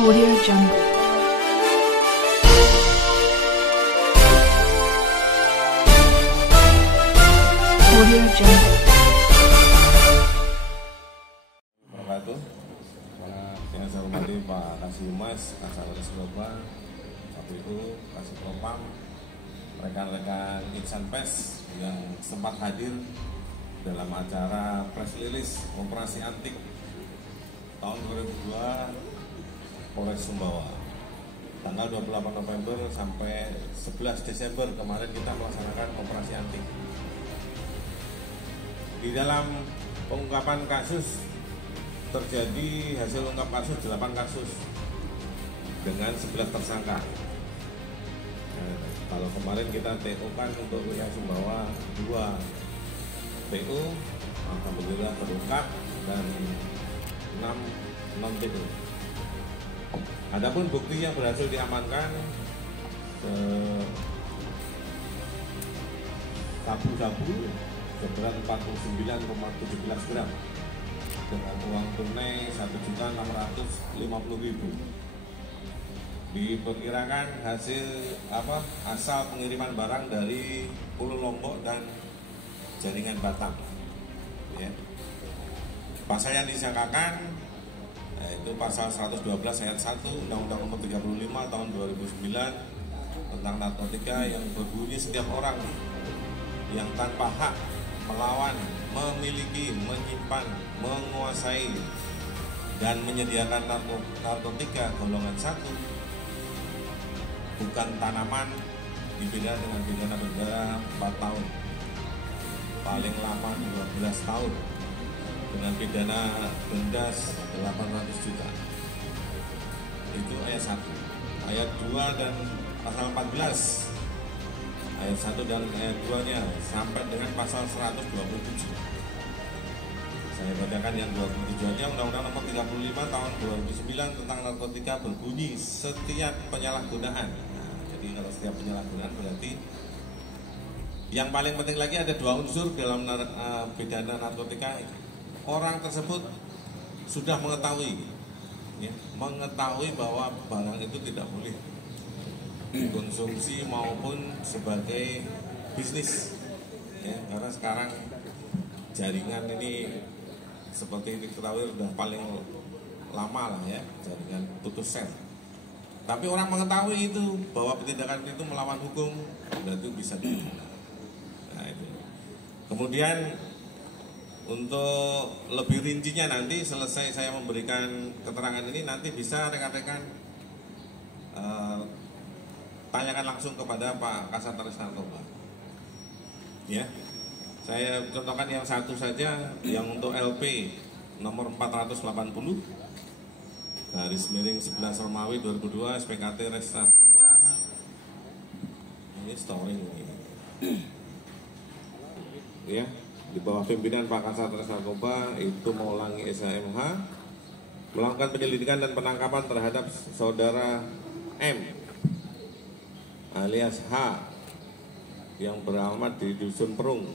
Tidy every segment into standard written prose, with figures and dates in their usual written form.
Audio Jungle. Audio Jungle. Wabarakatuh. Yang saya hormati Pak Kasih Humas, Kasatgas Global, KPU, Kasih Propam, rekan-rekan Insan Pers yang sempat hadir dalam acara press release Operasi Antik tahun 2002 Polres Sumbawa. Tanggal 28 November sampai 11 Desember kemarin kita melaksanakan Operasi Antik. Di dalam pengungkapan kasus terjadi hasil ungkap kasus 8 kasus dengan 11 tersangka. Kalau kemarin kita TO kan untuk wilayah Sumbawa 2 TO, alhamdulillah terungkap, dan 6 non TO. Adapun bukti yang berhasil diamankan sabu-sabu seberat 49,17 gram dengan uang tunai 1.650.000. Diperkirakan hasil asal pengiriman barang dari Pulau Lombok dan jaringan Batam. Ya. Pasal yang disangkakan yaitu pasal 112 ayat 1 Undang-Undang Nomor 35 tahun 2009 tentang narkotika yang berbunyi setiap orang yang tanpa hak melawan, memiliki, menyimpan, menguasai dan menyediakan narkotika golongan 1 bukan tanaman dipidana dengan pidana penjara 4 tahun, paling lama 12 tahun, dengan pidana denda 800 juta. Itu ayat 1. Ayat 2 dan pasal 14, ayat 1 dan ayat 2-nya sampai dengan pasal 127. Saya bacakan yang 27-nya. Undang-Undang Nomor 35 tahun 2009 tentang narkotika berbunyi setiap penyalahgunaan. Nah, jadi kalau setiap penyalahgunaan berarti yang paling penting lagi ada 2 unsur dalam pidana narkotika. Orang tersebut sudah mengetahui, ya, mengetahui bahwa barang itu tidak boleh dikonsumsi maupun sebagai bisnis, ya, karena sekarang jaringan ini seperti diketahui sudah paling lama lah, ya, jaringan putus sel. Tapi orang mengetahui itu bahwa tindakan itu melawan hukum, berarti bisa dipidana. Nah, itu. Kemudian untuk lebih rincinya nanti selesai saya memberikan keterangan ini, nanti bisa rekan-rekan tanyakan langsung kepada Pak Kasatgas Narkoba. Ya, saya contohkan yang satu saja, yang untuk LP nomor 480 garis miring 11 Romawi 2002 SPKT Res Narkoba. Ini story ini. Ya, di bawah pimpinan Pak Kasatgas Narkoba itu Maulangi SHMH melakukan penyelidikan dan penangkapan terhadap saudara M alias H yang beralamat di Dusun Perung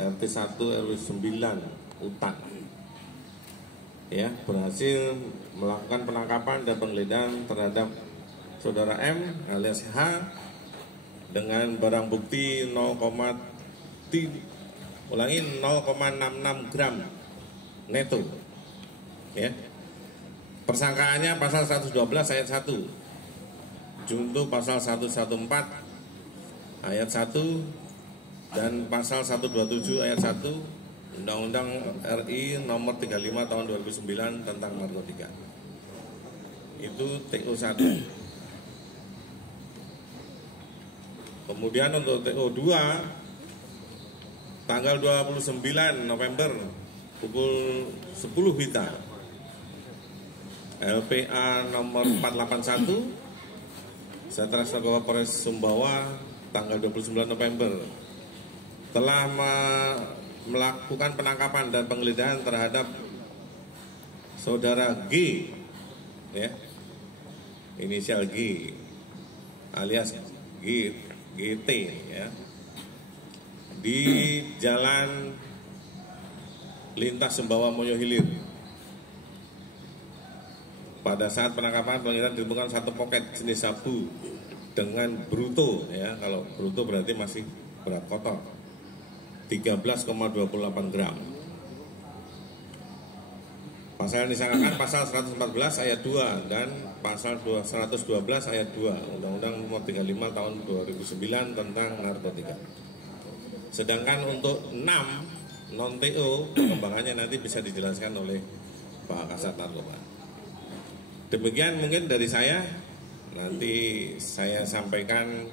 RT 1 RW 9 Utan. Ya, berhasil melakukan penangkapan dan penggeledahan terhadap saudara M alias H dengan barang bukti 0,66 gram neto. Ya. Persangkaannya pasal 112 ayat 1 junto pasal 114 ayat 1 dan pasal 127 ayat 1 Undang-Undang RI nomor 35 tahun 2009 tentang narkotika. Itu TO 1. Kemudian untuk TO 2 tanggal 29 November pukul 10 WITA LPA nomor 481 Satres Narkoba Polres Sumbawa tanggal 29 November telah melakukan penangkapan dan penggeledahan terhadap saudara G, ya, inisial G alias GT, ya, di Jalan Lintas Sumbawa Moyo Hilir. pada saat penangkapan penyidikan ditemukan satu poket jenis sabu dengan bruto, ya, kalau bruto berarti masih berat kotor, 13,28 gram. Pasal yang disangkakan pasal 114 ayat 2 dan pasal 112 ayat 2 Undang-Undang Nomor 35 Tahun 2009 tentang narkotika. Sedangkan untuk 6 non-TO pengembangannya nanti bisa dijelaskan oleh Pak Kasat Narkoba. Demikian mungkin dari saya. Nanti saya sampaikan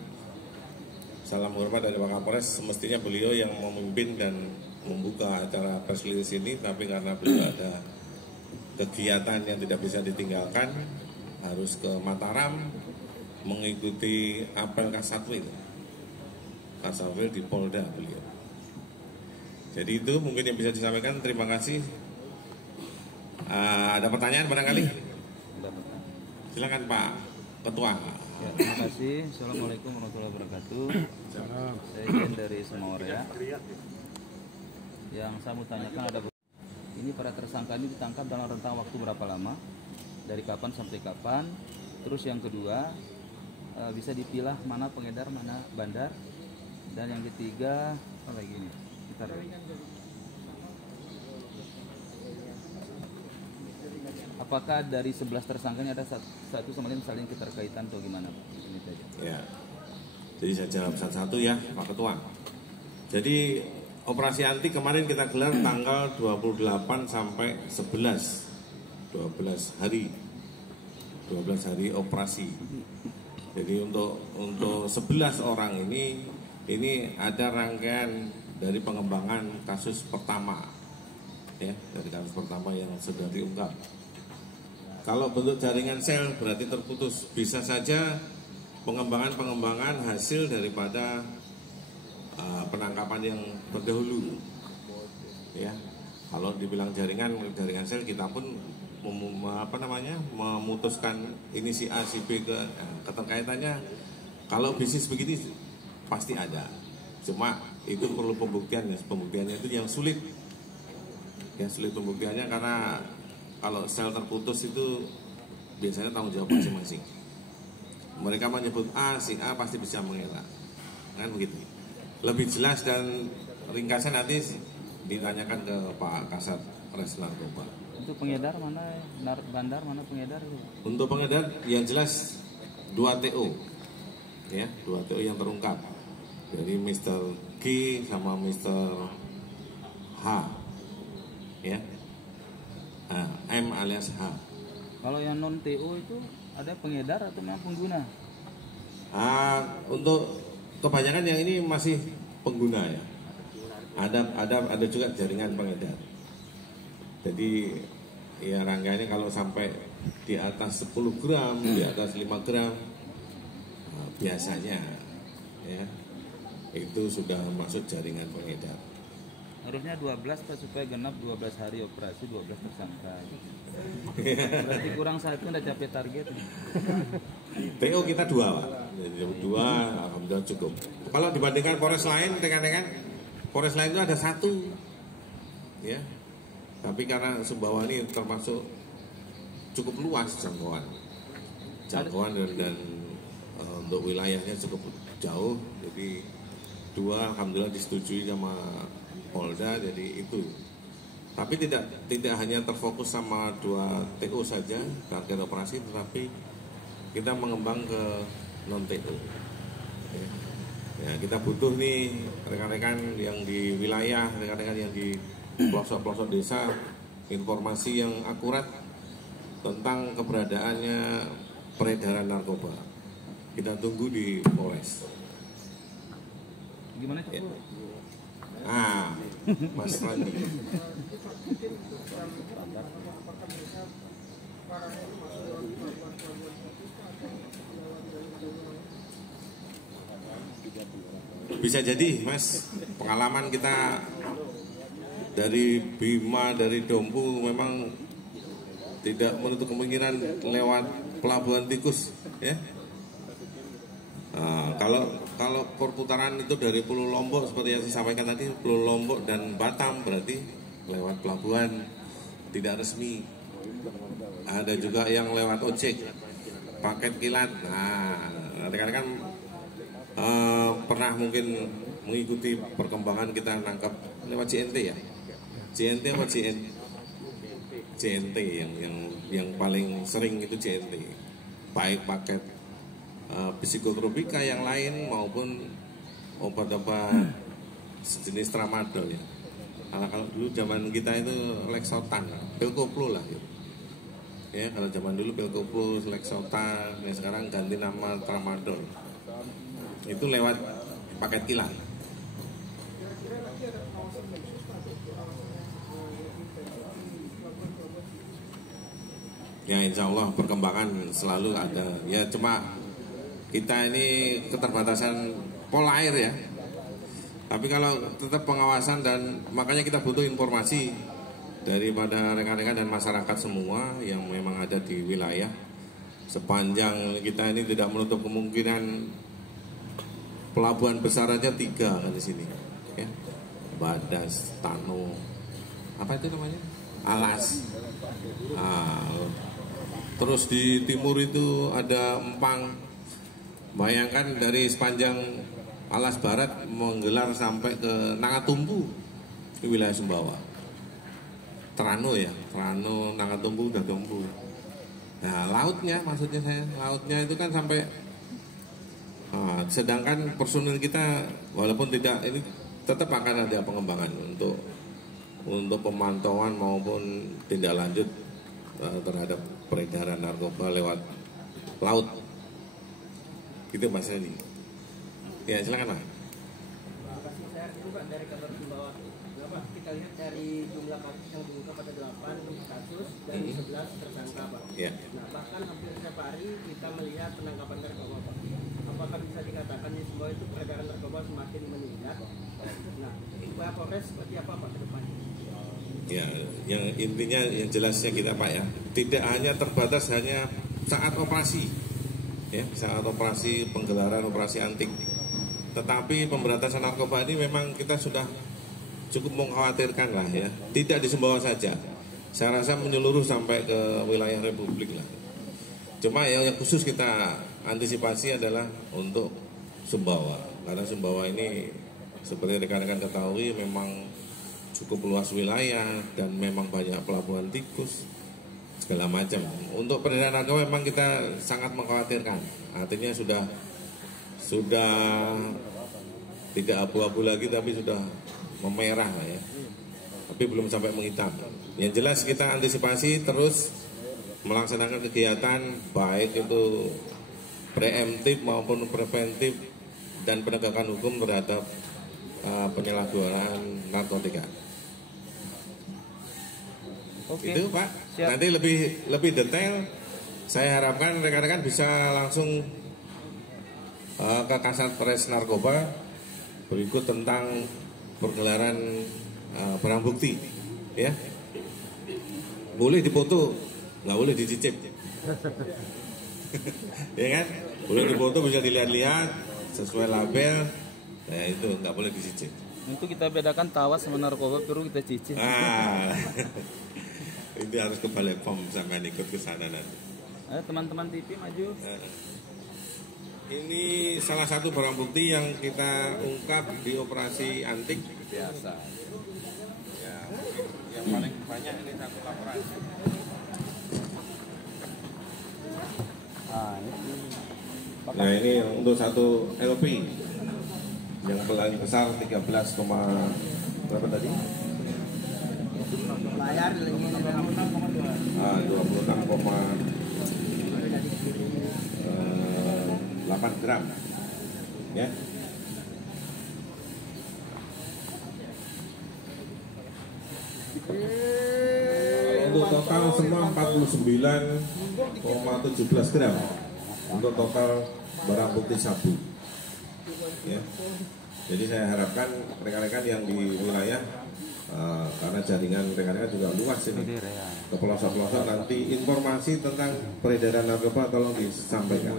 salam hormat dari Pak Kapolres. Semestinya beliau yang memimpin dan membuka acara press release ini, tapi karena beliau ada kegiatan yang tidak bisa ditinggalkan, harus ke Mataram mengikuti apel Kasatwil di Polda beliau. Jadi itu mungkin yang bisa disampaikan. Terima kasih. Ada pertanyaan barangkali? Silakan Pak Ketua. Ya, terima kasih. Assalamualaikum warahmatullahi wabarakatuh. Saya Jen dari Semorea. Yang saya mau tanyakan ada ini para tersangka ini ditangkap dalam rentang waktu berapa lama? Dari kapan sampai kapan? Terus yang kedua, bisa dipilah mana pengedar, mana bandar? Dan yang ketiga, apa lagi nih? Bentar. Apakah dari 11 tersangka ini ada satu sama lain saling keterkaitan atau gimana? Ini saja. Ya. Jadi saya jawab satu-satu ya Pak Ketua. Jadi operasi anti kemarin kita gelar tanggal 28 sampai 11. 12 hari. 12 hari operasi. Jadi untuk 11 orang ini ada rangkaian dari pengembangan kasus pertama. Ya, dari kasus pertama yang sudah diungkap. Kalau bentuk jaringan sel berarti terputus. Bisa saja pengembangan hasil daripada penangkapan yang berdahulu. Ya, kalau dibilang jaringan sel, kita pun memutuskan ini si A si B keterkaitannya. Kalau bisnis begini pasti ada. Cuma itu perlu pembuktiannya. Pembuktiannya itu yang sulit. Yang sulit pembuktiannya karena kalau sel terputus itu biasanya tanggung jawab masing-masing. Mereka menyebut A, si A pasti bisa mengelak, kan begitu. Lebih jelas dan ringkasnya nanti ditanyakan ke Pak Kasat Res Narkoba. Untuk pengedar mana, bandar mana pengedar? Untuk pengedar yang jelas 2 TO, ya 2 TO yang terungkap. Jadi Mr. G sama Mr. H, ya. M alias H. Kalau yang non TO itu ada pengedar atau memang pengguna? Untuk kebanyakan yang ini masih pengguna ya. Ada juga jaringan pengedar. Jadi ya rangkaiannya kalau sampai di atas 10 gram, di atas 5 gram biasanya ya itu sudah masuk jaringan pengedar. Harusnya 12 Pak, supaya genap 12 hari operasi 12 tersangka. Berarti kurang satu udah capai target. TO kita 2 Pak. Jadi 2 alhamdulillah cukup. Kalau dibandingkan Polres lain, rekan-rekan, Polres lain itu ada 1. Ya. Tapi karena Sumbawa ini termasuk cukup luas jangkauan dan untuk wilayahnya cukup jauh, jadi 2 alhamdulillah disetujui sama Polda, jadi itu. Tapi tidak hanya terfokus sama 2 TO saja target operasi, tetapi kita mengembang ke non TO. Ya, kita butuh nih rekan-rekan yang di wilayah, rekan-rekan yang di pelosok-pelosok desa, informasi yang akurat tentang keberadaannya peredaran narkoba. Kita tunggu di Polres. Gimana itu? Ya. Mas Randi. Bisa jadi, Mas, pengalaman kita dari Bima, dari Dompu memang tidak menutup kemungkinan lewat pelabuhan tikus, ya. Kalau perputaran itu dari Pulau Lombok seperti yang saya sampaikan tadi, Pulau Lombok dan Batam berarti lewat pelabuhan tidak resmi. ada juga yang lewat ojek, paket kilat. Nah, rekan-rekan pernah mungkin mengikuti perkembangan kita nangkap lewat JNT ya, JNT apa JNT yang paling sering itu JNT, baik paket psikotropika yang lain maupun obat-obat sejenis tramadol ya. Kalau dulu zaman kita itu Lexotan, Pelkoplo lah gitu. Ya, kalau zaman dulu Pelkoplo, Lexotan, yang sekarang ganti nama tramadol. Itu lewat paket kilat. Ya insya Allah perkembangan selalu ada. Ya cuma kita ini keterbatasan pola air ya. Tapi kalau tetap pengawasan dan makanya kita butuh informasi daripada rekan-rekan dan masyarakat semua yang memang ada di wilayah. Sepanjang kita ini tidak menutup kemungkinan pelabuhan besar aja 3 kan di sini. Ya. Badas, Tano, apa itu namanya? Alas. Terus di timur itu ada Empang. Bayangkan dari sepanjang Alas Barat menggelar sampai ke Nangatumpu, di wilayah Sumbawa. Terano ya, Terano, Nangatumpu, udah Tumpu. Nah lautnya, maksudnya saya, lautnya itu kan sampai. Sedangkan personil kita walaupun tidak ini tetap akan ada pengembangan untuk pemantauan maupun tindak lanjut terhadap peredaran narkoba lewat laut. Gitu Mas Reni. Ya silakan Pak. Terima kasih. Saya itu Pak dari kabar Sumbawa. Bapak kita lihat dari jumlah kasus yang diungkap ada 8 kasus dan 11 tersangka Pak. Ya. Nah bahkan hampir setiap hari kita melihat penangkapan narkoba Pak. Apakah bisa dikatakan di Sumbawa itu peredaran narkoba semakin meningkat? Nah upaya Polres seperti apa Pak ke depannya? Ya, yang intinya yang jelasnya kita Pak ya, tidak hanya terbatas hanya saat operasi, ya saat operasi penggelaran operasi antik, tetapi pemberantasan narkoba ini memang kita sudah cukup mengkhawatirkan lah ya, tidak di Sumbawa saja, saya rasa menyeluruh sampai ke wilayah Republik lah. Cuma yang khusus kita antisipasi adalah untuk Sumbawa, karena Sumbawa ini seperti rekan-rekan ketahui memang cukup luas wilayah dan memang banyak pelabuhan tikus segala macam. Untuk peredaran narkoba memang kita sangat mengkhawatirkan. Artinya sudah tidak abu-abu lagi tapi sudah memerah lah ya. Tapi belum sampai menghitam. Yang jelas kita antisipasi terus melaksanakan kegiatan baik itu preemptif maupun preventif dan penegakan hukum terhadap penyalahgunaan narkotika. Oke. Itu Pak. Siap. Nanti lebih detail saya harapkan rekan-rekan bisa langsung ke Kasat Res Narkoba berikut tentang pergelaran barang bukti ya. Boleh dipoto, nggak boleh dicicip. Ya kan? Boleh dipoto, bisa dilihat-lihat sesuai label. Nah itu nggak boleh dicicip. Itu kita bedakan tawas sama narkoba perlu kita cicip. Itu harus ke Balai POM sampai ikut ke sana nanti. Ayo teman-teman TV maju. Ini salah satu barang bukti yang kita ungkap di operasi antik Biasa. ya, yang paling banyak ini satu laporan. Nah ini untuk satu LP yang paling besar 13, berapa tadi? Layar lagi 26,8 gram ya. Untuk total semua 49,17 gram untuk total barang bukti sabu ya. Jadi saya harapkan rekan-rekan yang di wilayah karena jaringan rekan-rekan juga luas ini ke pelosok-pelosok, nanti informasi tentang peredaran narkoba tolong disampaikan,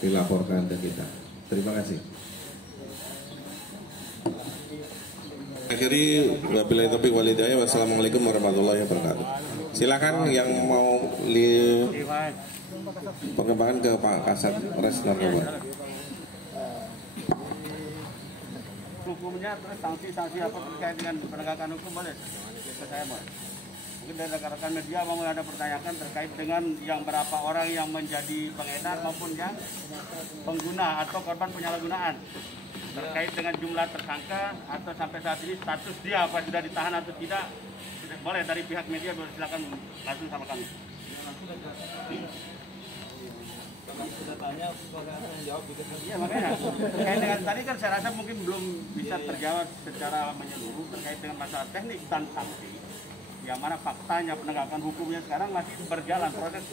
dilaporkan ke kita. Terima kasih. Akhiri wabillahi taufiq wal hidayah. Wassalamualaikum warahmatullahi wabarakatuh. Silakan yang mau pengembangan ke Pak Kasat Res Narkoba. Hukumnya terus sanksi-sanksi apa terkait dengan penegakan hukum boleh? Saya mau. Mungkin dari rekan-rekan media mau ada pertanyaan terkait dengan yang berapa orang yang menjadi pengedar maupun yang pengguna atau korban penyalahgunaan terkait dengan jumlah tersangka atau sampai saat ini status dia apa sudah ditahan atau tidak, boleh dari pihak media silakan langsung sama kami. Iya makanya terkait dengan tadi kan saya rasa mungkin belum bisa terjawab secara menyeluruh terkait dengan masalah teknik dan sanksi. Yang mana faktanya penegakan hukumnya sekarang masih berjalan, proses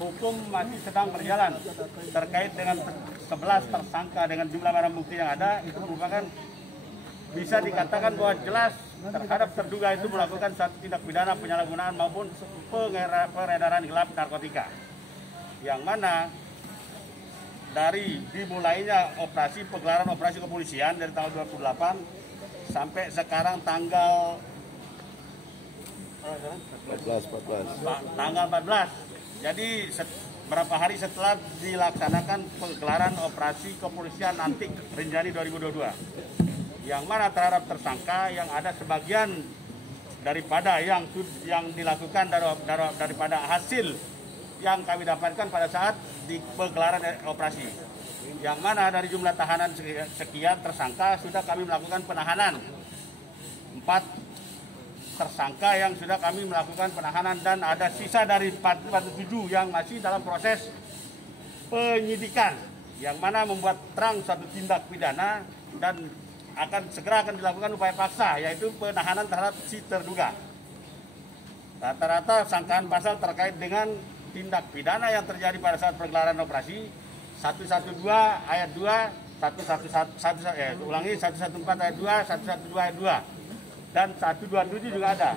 hukum masih sedang berjalan terkait dengan 11 tersangka dengan jumlah barang bukti yang ada. Itu merupakan bisa dikatakan bahwa jelas terhadap terduga itu melakukan satu tindak pidana penyalahgunaan maupun peredaran gelap narkotika, yang mana dari dimulainya pegelaran operasi kepolisian dari tanggal 28 sampai sekarang tanggal 14. Jadi berapa hari setelah dilaksanakan pegelaran operasi kepolisian anti Rinjani 2022, yang mana terhadap tersangka yang ada sebagian daripada yang dilakukan daripada hasil yang kami dapatkan pada saat di pegelaran operasi, yang mana dari jumlah tahanan sekian tersangka sudah kami melakukan penahanan 4 tersangka yang sudah kami melakukan penahanan, dan ada sisa dari 47 yang masih dalam proses penyidikan, yang mana membuat terang suatu tindak pidana dan segera akan dilakukan upaya paksa, yaitu penahanan terhadap si terduga. Rata-rata sangkaan pasal terkait dengan tindak pidana yang terjadi pada saat pergelaran operasi 112 ayat 2, 114 ayat 2, 112 ayat 2 dan 127 juga ada.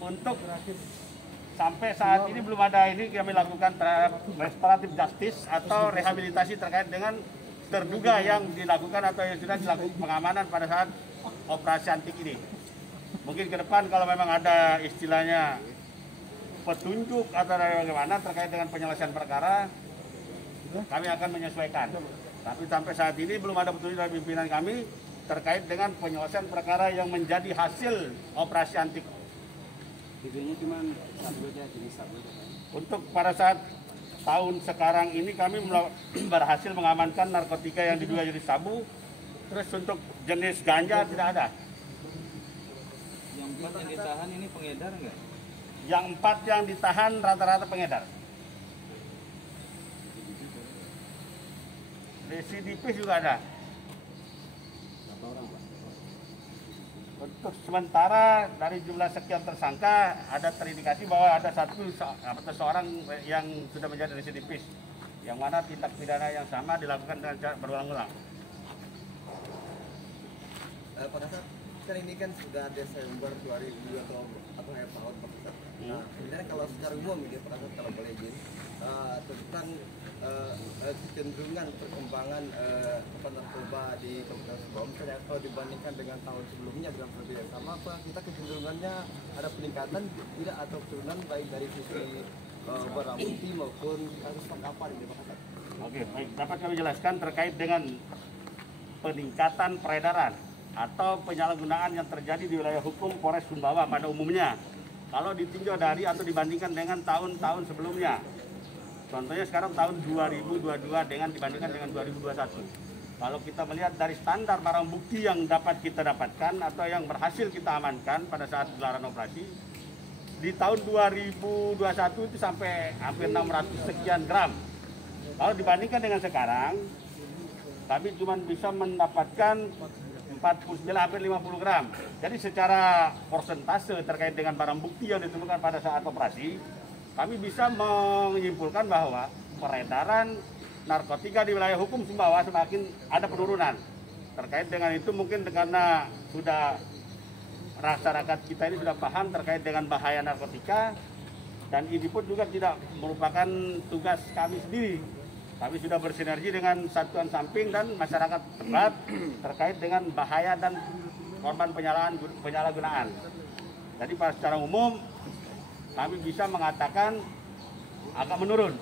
Untuk sampai saat ini belum ada ini kami lakukan restoratif justice atau rehabilitasi terkait dengan terduga yang dilakukan atau yang sudah dilakukan pengamanan pada saat operasi antik ini. Mungkin ke depan kalau memang ada istilahnya petunjuk atau bagaimana terkait dengan penyelesaian perkara, kami akan menyesuaikan. Tapi sampai saat ini belum ada petunjuk dari pimpinan kami terkait dengan penyelesaian perkara yang menjadi hasil operasi antik. Untuk pada saat tahun sekarang ini kami berhasil mengamankan narkotika yang diduga jenis sabu. Terus untuk jenis ganja tidak ada. Yang 4 yang ditahan ini pengedar enggak? Yang 4 yang ditahan rata-rata pengedar. Residipis juga ada. Untuk sementara dari jumlah sekian tersangka ada terindikasi bahwa ada seorang yang sudah menjadi residipis, yang mana tindak pidana yang sama dilakukan dengan cara berulang-ulang. Pada saat kan ini kan sudah Desember 2002 atau akhir tahun Pak Ustaz. Nah, sebenarnya kalau secara umum ini Pak Ustaz kalau boleh izin tentang kecenderungan perkembangan narkoba di Kabupaten Sukabumi kalau dibandingkan dengan tahun sebelumnya dengan periode yang sama, apa kita kecenderungannya ada peningkatan tidak atau turunan baik dari sisi barang bukti maupun kasus tangkapan ini Pak Ustaz? Oke, baik, dapat kami jelaskan terkait dengan peningkatan peredaran atau penyalahgunaan yang terjadi di wilayah hukum Polres Sumbawa pada umumnya. Kalau ditinjau dari atau dibandingkan dengan tahun-tahun sebelumnya. Contohnya sekarang tahun 2022 dibandingkan dengan 2021. Kalau kita melihat dari standar barang bukti yang dapat kita dapatkan atau yang berhasil kita amankan pada saat gelaran operasi, di tahun 2021 itu sampai hampir 600 sekian gram. Kalau dibandingkan dengan sekarang, kami cuma bisa mendapatkan 49 hampir 50 gram. Jadi secara persentase terkait dengan barang bukti yang ditemukan pada saat operasi, kami bisa menyimpulkan bahwa peredaran narkotika di wilayah hukum Sumbawa semakin ada penurunan. Terkait dengan itu mungkin karena sudah masyarakat kita ini sudah paham terkait dengan bahaya narkotika, dan ini pun juga tidak merupakan tugas kami sendiri. Kami sudah bersinergi dengan satuan samping dan masyarakat tempat terkait dengan bahaya dan korban penyalahgunaan. Jadi secara umum kami bisa mengatakan agak menurun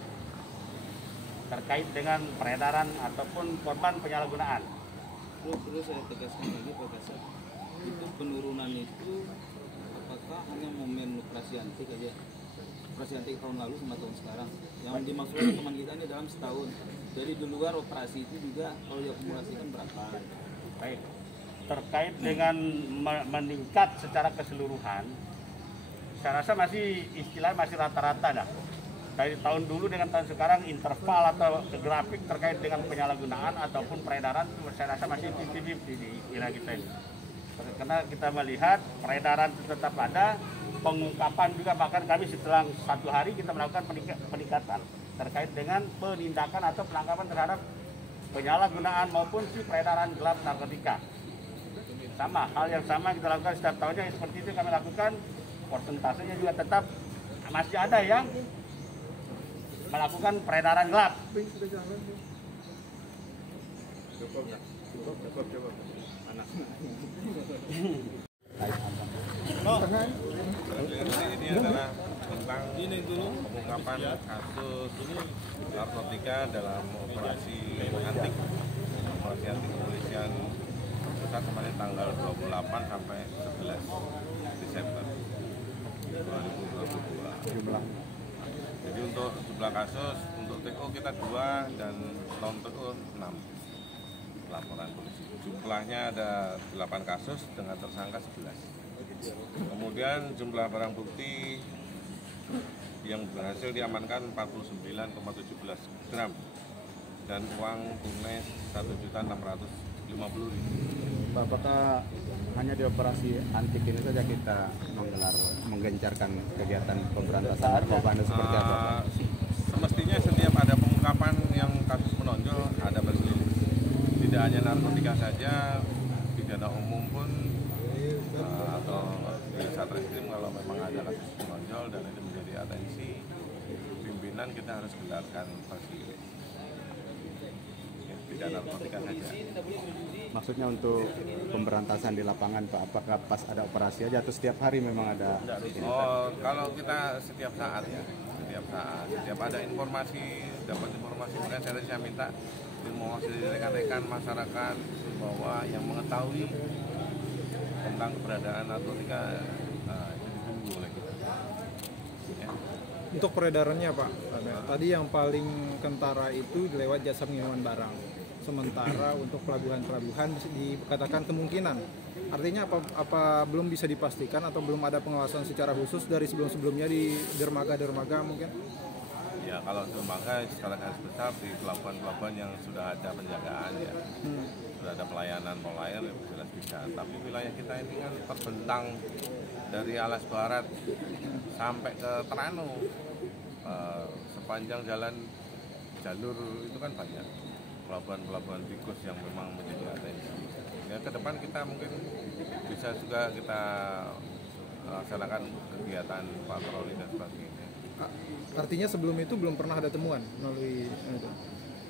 terkait dengan peredaran ataupun korban penyalahgunaan. Perlu saya tegaskan lagi Pak Kasat, itu penurunan itu apakah hanya momen operasi antik aja? Operasi antik tahun lalu sama tahun sekarang. Yang dimaksudkan teman kita ini dalam setahun. Jadi di luar operasi itu juga kalau diakumulasikan berapa? Baik. Terkait dengan meningkat secara keseluruhan, saya rasa masih rata-rata dah. Dari tahun dulu dengan tahun sekarang interval atau grafik terkait dengan penyalahgunaan ataupun peredaran saya rasa masih 50-50 di wilayah kita ini. Karena kita melihat peredaran itu tetap ada, pengungkapan juga, bahkan kami setelah 1 hari kita melakukan peningkatan terkait dengan penindakan atau penangkapan terhadap penyalahgunaan maupun si peredaran gelap narkotika. Sama, hal yang sama kita lakukan setiap tahunnya seperti itu kami lakukan, persentasenya juga tetap masih ada yang melakukan peredaran gelap. Ini adalah tentang pengungkapan kasus narkotika dalam operasi antik kepolisian pusat kemarin tanggal 28 sampai 11 Desember 2022. Jadi untuk jumlah kasus, untuk TO kita 2 dan non TO 6 laporan polisi. Jumlahnya ada 8 kasus dengan tersangka 11. Kemudian jumlah barang bukti yang berhasil diamankan 49,17 gram dan uang tunai 1.650.000. Apakah hanya di operasi antik ini saja kita menggencarkan kegiatan pemberantasan narkoba seperti apa? Semestinya setiap ada pengungkapan yang kasus menonjol ada berkelit. Tidak hanya narkotika saja, pidana umum pun atau di Satreskrim kalau memang ada kasus menonjol dan itu menjadi atensi pimpinan, kita harus gelarkan berkelit. Tidak narkotika saja. Maksudnya untuk pemberantasan di lapangan Pak, apakah pas ada operasi aja atau setiap hari memang ada? Oh, kalau kita setiap saat ya, setiap ada informasi, dapat informasi, maka saya minta informasi dari rekan-rekan masyarakat bahwa yang mengetahui tentang keberadaan narkotika itu ditunggu oleh kita. Ya. Untuk peredarannya Pak, tadi yang paling kentara itu lewat jasa pengiriman barang. Sementara untuk pelabuhan-pelabuhan dikatakan kemungkinan. Artinya apa belum bisa dipastikan atau belum ada pengawasan secara khusus dari sebelum-sebelumnya di dermaga-dermaga mungkin? Ya kalau dermaga skala garis besar di pelabuhan-pelabuhan yang sudah ada penjagaan ya, sudah ada pelayanan polair ya jelas bisa. Tapi wilayah kita ini kan terbentang dari Alas Barat sampai ke Terano, sepanjang jalur itu kan banyak pelabuhan-pelabuhan tikus yang memang menjadi atensi. Ya ke depan kita mungkin bisa juga kita laksanakan kegiatan patroli dan sebagainya. Artinya sebelum itu belum pernah ada temuan melalui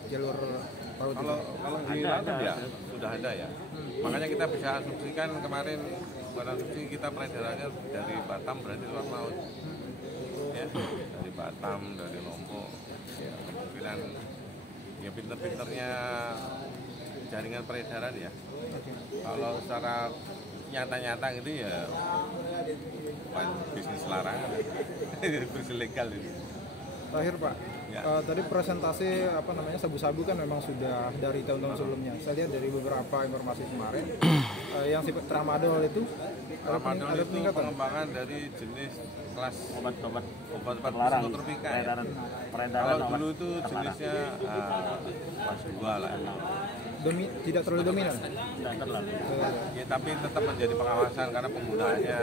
jalur laut. Kalau di laut ya sudah ada ya. Makanya kita bisa asumsikan kemarin bukan asumsi, kita peredarannya dari Batam berarti luar laut. Ya, dari Batam, dari Lombok. Ya, kemungkinan ya pinter-pinternya jaringan peredaran ya. Kalau secara nyata-nyata gitu ya bukan bisnis larangan, bisnis legal itu. Terakhir Pak, Ya. Tadi presentasi sabu-sabu kan memang sudah dari tahun-tahun sebelumnya. Saya lihat dari beberapa informasi kemarin yang sifat tramadol itu Tramadol ada itu peningkatan. pengembangan dari jenis kelas Obat-obat obat psikotropika ya. peredaran Kalau dulu itu jenisnya kelas 2 lah. Tidak terlalu dominan. tidak terlalu. Ya, tapi tetap menjadi pengawasan karena penggunaannya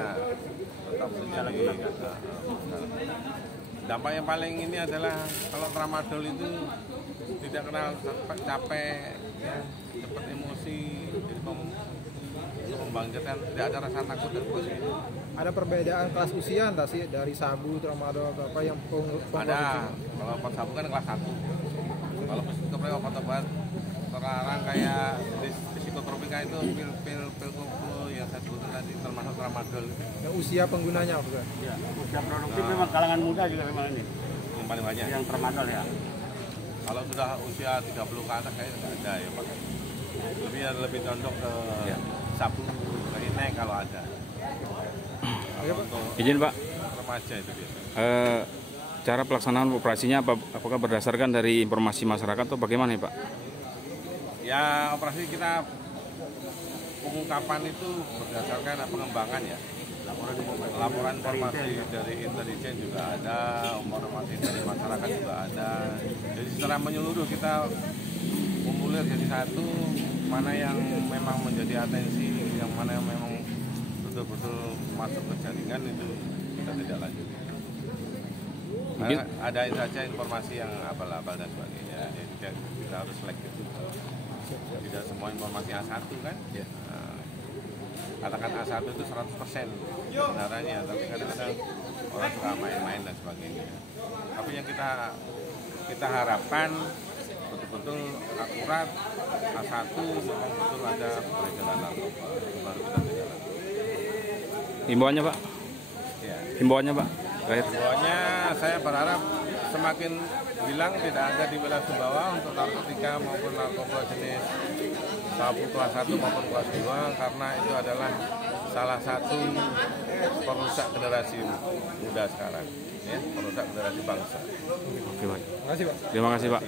tetap menjadi dampak yang paling ini adalah kalau tramadol itu tidak kenal capek ya, cepat emosi, jadi membangkitkan, tidak ada rasa takut dan sebagainya. Ada perbedaan kelas usia entah sih dari sabu, tramadol atau apa yang Ada, kalau obat sabu kan kelas 1. Kalau obat-obat terlarang kayak jenis psikotropika itu pil koplo yang saya sebutkan tadi, termasuk tramadol. Yang usia penggunanya Pak? Ya, usia produktif memang kalangan muda juga memang ini. Yang paling banyak. Yang tramadol ya. Kalau sudah usia 30 ke atas kayaknya nggak ada ya Pak. Lebih condong ke sabu, ke inek kalau ada. Kalau untuk Izin Pak, remaja itu biasa. cara pelaksanaan operasinya apakah berdasarkan dari informasi masyarakat atau bagaimana ya Pak? Ya operasi kita pengungkapan itu berdasarkan pengembangan ya. Laporan informasi dari intelijen juga ada, informasi dari masyarakat juga ada. Jadi secara menyeluruh kita kumpulir jadi satu, mana yang memang menjadi atensi, yang mana yang memang betul-betul masuk ke jaringan itu kita tidak lanjut. Karena ada saja informasi yang abal-abal dan sebagainya, jadi kita harus selektif. Tidak semua informasi A1 kan? Nah, katakan A1 itu 100% kebenarannya, tapi kadang-kadang orang suka main-main dan sebagainya. Tapi yang kita harapkan betul-betul akurat A1 memang betul ada peredaran narkoba, baru kita tidak lanjut. Himbauannya Pak? Ya. Himbauannya Pak? Terakhir. Himbauannya saya berharap semakin hilang tidak ada di wilayah Sumbawa untuk narkotika maupun narkoba jenis sabu kelas 1 maupun kelas 2, karena itu adalah salah satu perusak generasi muda sekarang, ya, perusak generasi bangsa. Oke Pak. Terima kasih Pak. Terima kasih Pak.